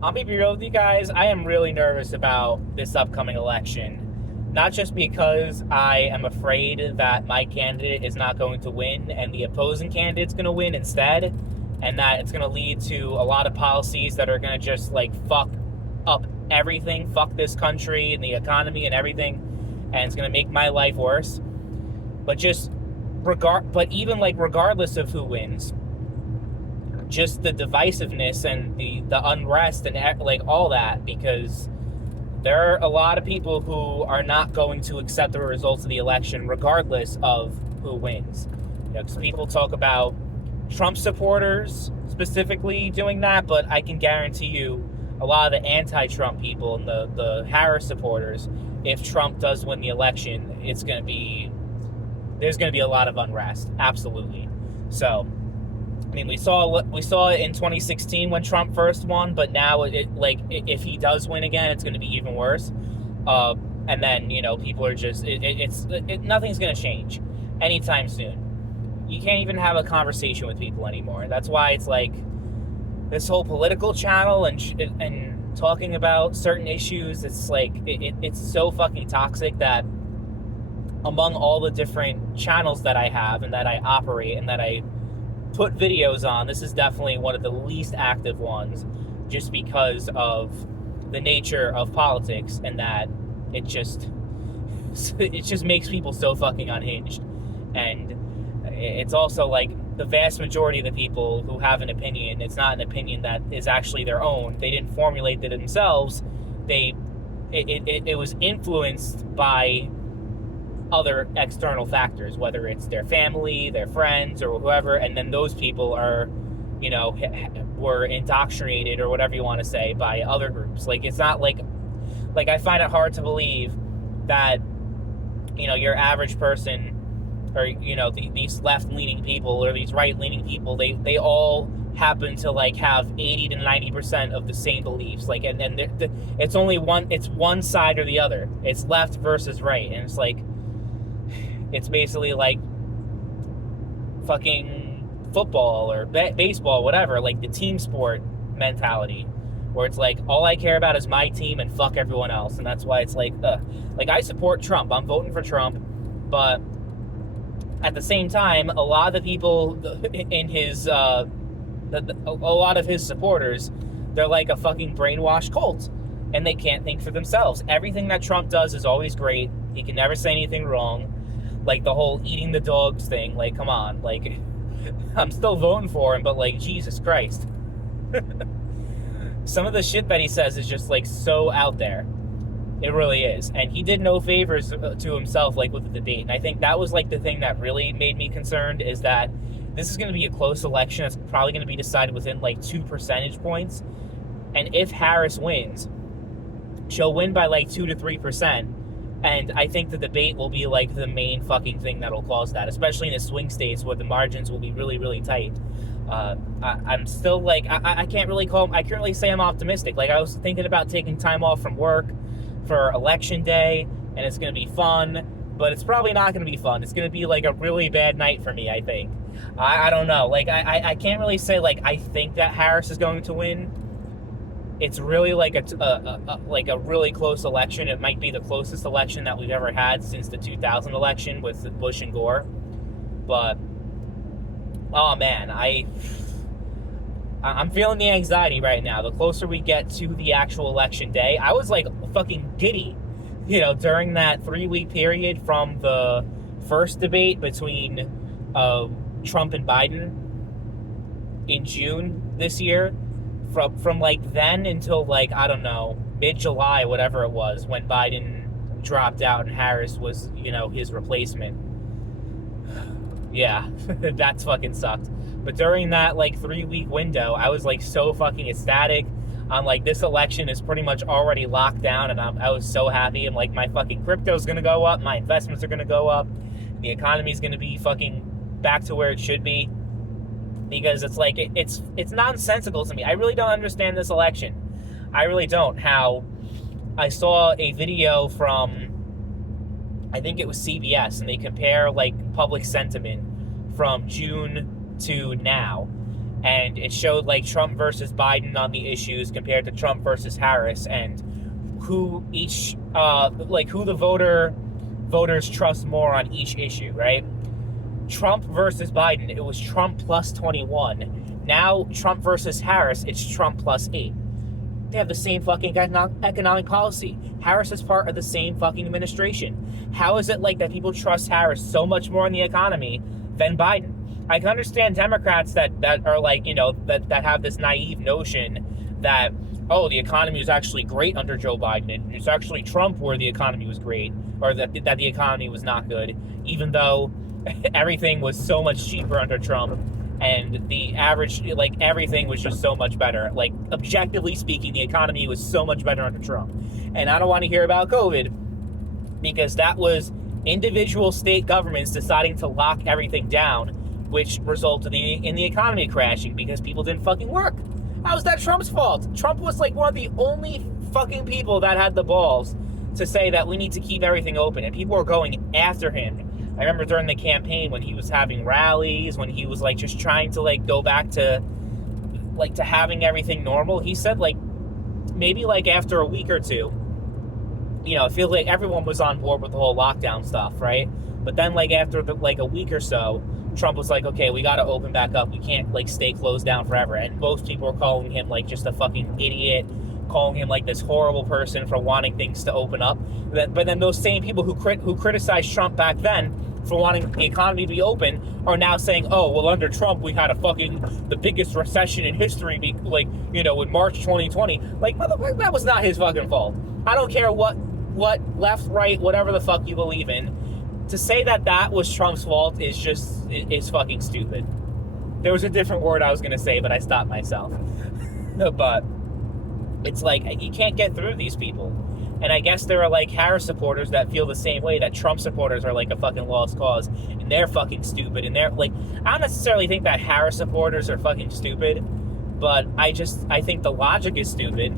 I'll be real with you guys. I am really nervous about this upcoming election. Not just because I am afraid that my candidate is not going to win and the opposing candidate's going to win instead, and that it's going to lead to a lot of policies that are going to just like fuck up everything, fuck this country and the economy and everything, and it's going to make my life worse. But regardless of who wins, just the divisiveness and the unrest and like all that, because there are a lot of people who are not going to accept the results of the election regardless of who wins. Because people talk about Trump supporters specifically doing that, but I can guarantee you a lot of the anti-Trump people and the Harris supporters, if Trump does win the election, there's going to be a lot of unrest. Absolutely. So I mean, we saw it in 2016 when Trump first won, but now if he does win again, it's going to be even worse. And then people are just nothing's going to change anytime soon. You can't even have a conversation with people anymore. That's why it's like this whole political channel and talking about certain issues. It's like it's so fucking toxic that among all the different channels that I have and that I operate and that I put videos on, this is definitely one of the least active ones, just because of the nature of politics and that it just makes people so fucking unhinged. And it's also like the vast majority of the people who have an opinion, it's not an opinion that is actually their own. They didn't formulate it themselves. It was influenced by other external factors, whether it's their family, their friends, or whoever, and then those people are, were indoctrinated or whatever you want to say by other groups. Like, it's not like I find it hard to believe that, your average person or, these left-leaning people or these right-leaning people, they all happen to like have 80 to 90% of the same beliefs. Like, and then it's only one side or the other. It's left versus right. And it's like, it's basically like fucking football or baseball, whatever, like the team sport mentality, where it's like, all I care about is my team and fuck everyone else. And that's why it's like I support Trump. I'm voting for Trump. But at the same time, a lot of the people in his, a lot of his supporters, they're like a fucking brainwashed cult. And they can't think for themselves. Everything that Trump does is always great. He can never say anything wrong. Like the whole eating the dogs thing, like, come on, like, I'm still voting for him, but like, Jesus Christ. Some of the shit that he says is just like so out there. It really is. And he did no favors to himself, like with the debate. And I think that was like the thing that really made me concerned, is that this is going to be a close election. It's probably going to be decided within like 2 percentage points. And if Harris wins, she'll win by like 2 to 3%. And I think the debate will be like the main fucking thing that'll cause that, especially in the swing states where the margins will be really, really tight. I'm still like, I can't really say I'm optimistic. Like, I was thinking about taking time off from work for election day, and it's going to be fun, but it's probably not going to be fun. It's going to be like a really bad night for me, I think. I don't know. Like, I can't really say like I think that Harris is going to win. It's really like a really close election. It might be the closest election that we've ever had since the 2000 election with Bush and Gore. But, oh man, I'm feeling the anxiety right now. The closer we get to the actual election day, I was like fucking giddy, during that 3-week period from the first debate between Trump and Biden in June this year. From like then until like, I don't know, mid-July, whatever it was, when Biden dropped out and Harris was, his replacement. Yeah, that's fucking sucked. But during that like 3-week window, I was like so fucking ecstatic. I'm like, this election is pretty much already locked down, and I was so happy. I'm like, my fucking crypto's gonna go up, my investments are gonna go up, the economy's gonna be fucking back to where it should be. Because it's like, it's nonsensical to me. I really don't understand this election. I really don't. How I saw a video from, I think it was CBS, and they compare like public sentiment from June to now. and it showed like Trump versus Biden on the issues compared to Trump versus Harris, and who each who the voters trust more on each issue, right? Trump versus Biden, it was Trump plus 21. Now Trump versus Harris, it's Trump plus 8. They have the same fucking economic policy. Harris is part of the same fucking administration. How is it like that people trust Harris so much more in the economy than Biden? I can understand Democrats that are like, that have this naive notion that, oh, the economy was actually great under Joe Biden. And it's actually Trump where the economy was great, or that the economy was not good, even though everything was so much cheaper under Trump. And the average, everything was just so much better. Like, objectively speaking, the economy was so much better under Trump. And I don't want to hear about COVID, because that was individual state governments deciding to lock everything down, which resulted in the economy crashing because people didn't fucking work. How is that Trump's fault? Trump was like one of the only fucking people that had the balls to say that we need to keep everything open, and people were going after him. I remember during the campaign when he was having rallies, when he was like just trying to like go back to having everything normal. He said like maybe like after a week or two, it feels like everyone was on board with the whole lockdown stuff, right? But then like after a week or so, Trump was like, okay, we got to open back up. We can't like stay closed down forever. And most people were calling him like just a fucking idiot, calling him like this horrible person for wanting things to open up. But then those same people who criticized Trump back then for wanting the economy to be open are now saying, oh, well, under Trump, we had the biggest recession in history, in March 2020. Like, motherfucker, that was not his fucking fault. I don't care what left, right, whatever the fuck you believe in. To say that was Trump's fault is fucking stupid. There was a different word I was going to say, but I stopped myself. But it's like, you can't get through these people. And I guess there are like Harris supporters that feel the same way, that Trump supporters are like a fucking lost cause, and they're fucking stupid. And they're like, I don't necessarily think that Harris supporters are fucking stupid, but I think the logic is stupid.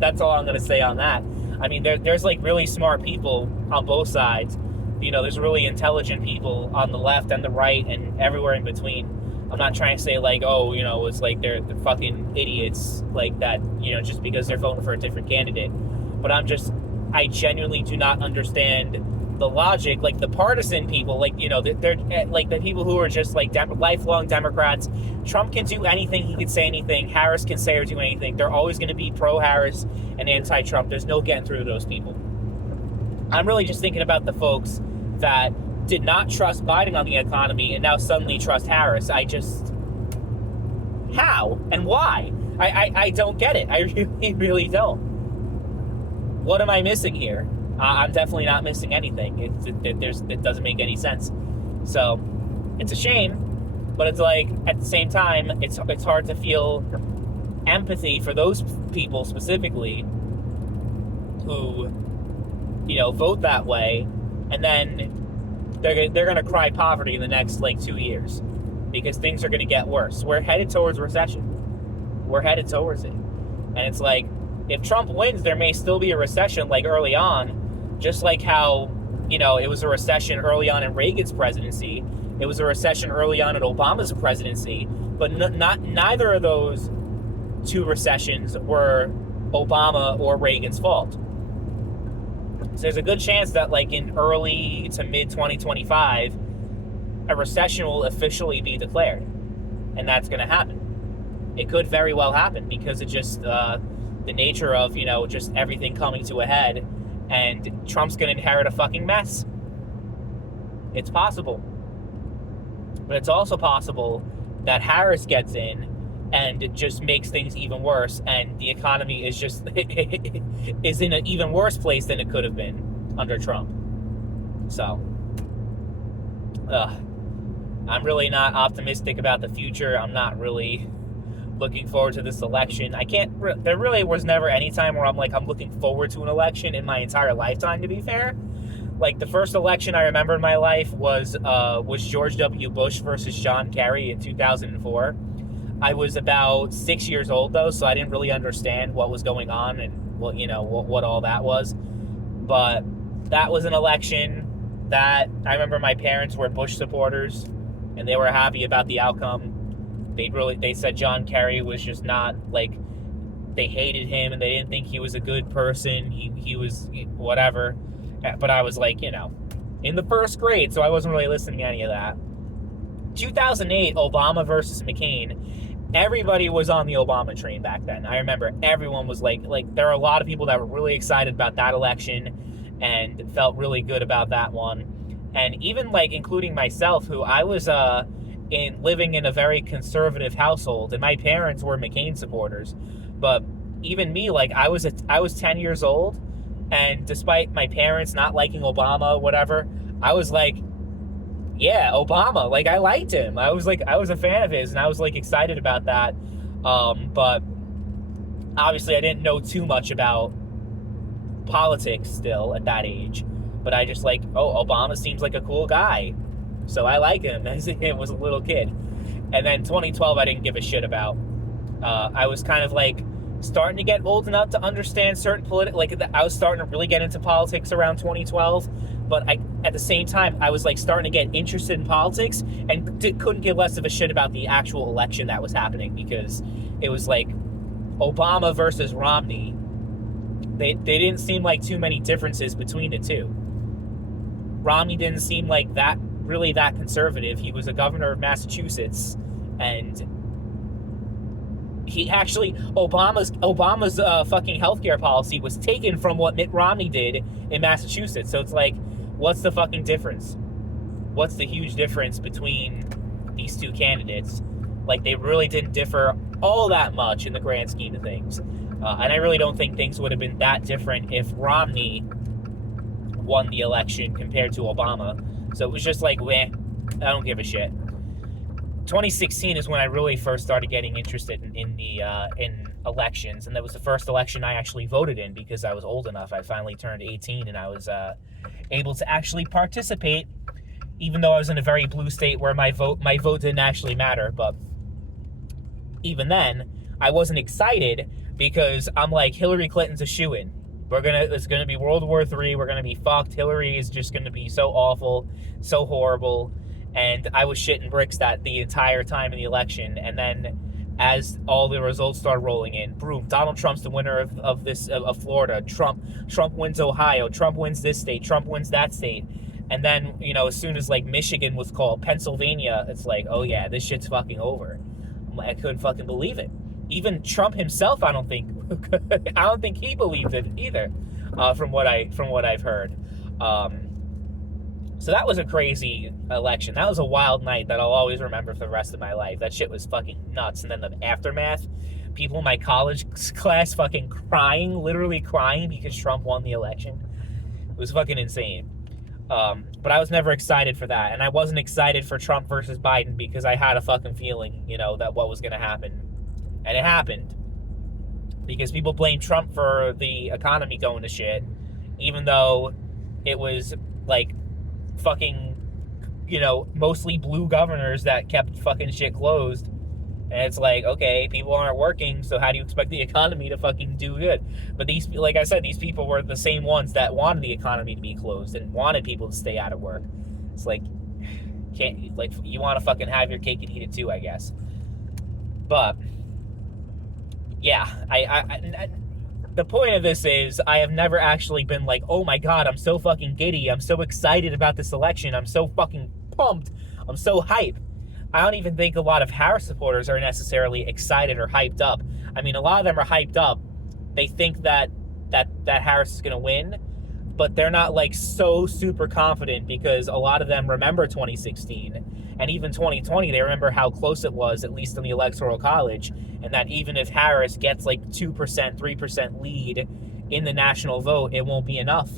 That's all I'm going to say on that. I mean, there's like really smart people on both sides. There's really intelligent people on the left and the right and everywhere in between. I'm not trying to say like, oh, it's like they're fucking idiots like that, just because they're voting for a different candidate. But I genuinely do not understand the logic, like the partisan people, they're like the people who are just like lifelong Democrats. Trump can do anything, he can say anything, Harris can say or do anything. They're always going to be pro-Harris and anti-Trump. There's no getting through those people. I'm really just thinking about the folks that did not trust Biden on the economy and now suddenly trust Harris. How and why? I don't get it. I really don't. What am I missing here? I'm definitely not missing anything. It doesn't make any sense. So it's a shame, but it's like at the same time, it's hard to feel empathy for those people specifically who vote that way, and then they're gonna cry poverty in the next 2 years because things are gonna get worse. We're headed towards recession. We're headed towards it, and it's like, if Trump wins, there may still be a recession early on, just like how, it was a recession early on in Reagan's presidency. It was a recession early on in Obama's presidency, but neither of those two recessions were Obama or Reagan's fault. So there's a good chance that in early to mid 2025, a recession will officially be declared, and that's going to happen. It could very well happen because it just, the nature of, just everything coming to a head, and Trump's going to inherit a fucking mess. It's possible. But it's also possible that Harris gets in and it just makes things even worse, and the economy is just is in an even worse place than it could have been under Trump. So, I'm really not optimistic about the future. I'm not really looking forward to this election. There really was never any time where I'm looking forward to an election in my entire lifetime, to be fair. The first election I remember in my life was George W. Bush versus John Kerry in 2004. I was about 6 years old though, so I didn't really understand what was going on and what all that was. But that was an election that I remember my parents were Bush supporters and they were happy about the outcome. They said John Kerry was just not like, they hated him and they didn't think he was a good person. He was whatever. But I was like, in the first grade, so I wasn't really listening to any of that. 2008, Obama versus McCain. Everybody was on the Obama train back then. I remember everyone was like there are a lot of people that were really excited about that election and felt really good about that one. And even like including myself, who I was living in a very conservative household, and my parents were McCain supporters. But even me, like I was 10 years old, and despite my parents not liking Obama, whatever, I was like, yeah, Obama. Like, I liked him. I was a fan of his, and I was like excited about that. But obviously, I didn't know too much about politics still at that age. But I just like, Obama seems like a cool guy, so I like him as I was a little kid. And then 2012, I didn't give a shit about. I was kind of like starting to get old enough to understand certain I was starting to really get into politics around 2012. But at the same time, I was like starting to get interested in politics and couldn't give less of a shit about the actual election that was happening, because it was like Obama versus Romney. They didn't seem like too many differences between the two. Romney didn't seem like that conservative. He was a governor of Massachusetts, and he actually Obama's fucking healthcare policy was taken from what Mitt Romney did in Massachusetts. So it's like, what's the fucking difference? What's the huge difference between these two candidates? Like, they really didn't differ all that much in the grand scheme of things. And I really don't think things would have been that different if Romney won the election compared to Obama. So it was just like, I don't give a shit. 2016 is when I really first started getting interested in elections, and that was the first election I actually voted in, because I was old enough. I finally turned 18, and I was able to actually participate, even though I was in a very blue state where my vote didn't actually matter. But even then, I wasn't excited, because I'm like, Hillary Clinton's a shoo-in. It's gonna be World War III. We're gonna be fucked. Hillary is just gonna be so awful, so horrible. And I was shitting bricks that the entire time in the election. And then as all the results started rolling in, boom, Donald Trump's the winner of Florida. Trump wins Ohio. Trump wins this state. Trump wins that state. And then, as soon as like Michigan was called, Pennsylvania, it's like, oh yeah, this shit's fucking over. I couldn't fucking believe it. Even Trump himself, I don't think he believed it either, from what I've heard. So that was a crazy election. That was a wild night that I'll always remember for the rest of my life. That shit was fucking nuts. And then the aftermath, people in my college class fucking literally crying because Trump won the election. It was fucking insane. But I was never excited for that. And I wasn't excited for Trump versus Biden, because I had a fucking feeling, that what was going to happen. And it happened. Because people blame Trump for the economy going to shit, even though it was like fucking, mostly blue governors that kept fucking shit closed. And it's like, okay, people aren't working, so how do you expect the economy to fucking do good? But like I said, these people were the same ones that wanted the economy to be closed and wanted people to stay out of work. It's like, you want to fucking have your cake and eat it too, I guess. But yeah, I the point of this is, I have never actually been like, oh my god, I'm so fucking giddy, I'm so excited about this election, I'm so fucking pumped, I'm so hyped. I don't even think a lot of Harris supporters are necessarily excited or hyped up. I mean, a lot of them are hyped up. They think that Harris is going to win, but they're not like so super confident, because a lot of them remember 2016 and even 2020. They remember how close it was, at least in the Electoral College, and that even if Harris gets like 2%, 3% lead in the national vote, it won't be enough.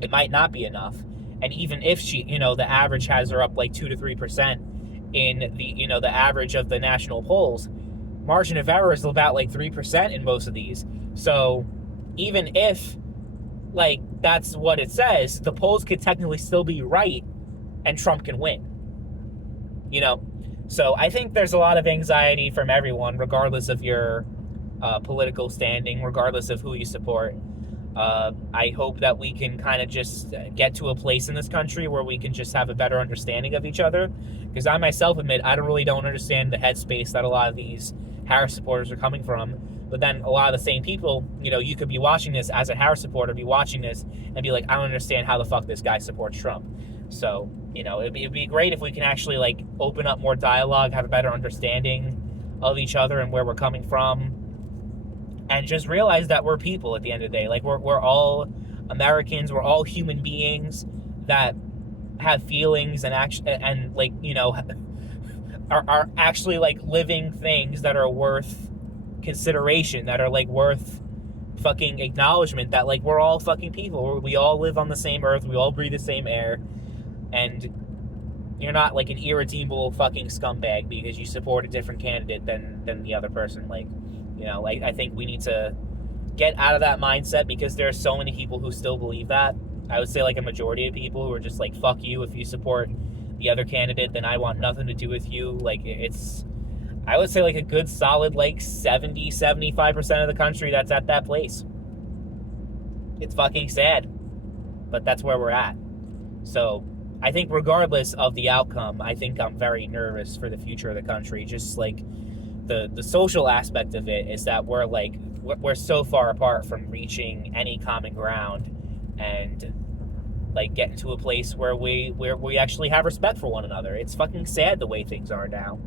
It might not be enough. And even if she, the average has her up like 2 to 3% in the, the average of the national polls, margin of error is about like 3% in most of these. So even if like that's what it says, the polls could technically still be right and Trump can win. So I think there's a lot of anxiety from everyone, regardless of your political standing, regardless of who you support. I hope that we can kind of just get to a place in this country where we can just have a better understanding of each other. Because I myself admit I don't understand the headspace that a lot of these Harris supporters are coming from. But then a lot of the same people, you could be watching this as a Harris supporter, be watching this and be like, I don't understand how the fuck this guy supports Trump. So, it'd be great if we can actually like open up more dialogue, have a better understanding of each other and where we're coming from, and just realize that we're people at the end of the day. Like we're all Americans, we're all human beings that have feelings and are actually like living things that are worth consideration, that are like worth fucking acknowledgement, that like we're all fucking people. We all live on the same earth, we all breathe the same air, and you're not like an irredeemable fucking scumbag because you support a different candidate than the other person. I think we need to get out of that mindset, because there are so many people who still believe that. I would say like a majority of people who are just like, fuck you, if you support the other candidate, then I want nothing to do with you. Like, I would say like a good solid like 70-75% of the country that's at that place. It's fucking sad, but that's where we're at. So I think regardless of the outcome, I think I'm very nervous for the future of the country. Just like the social aspect of it is that we're so far apart from reaching any common ground and like getting to a place where we actually have respect for one another. It's fucking sad the way things are now.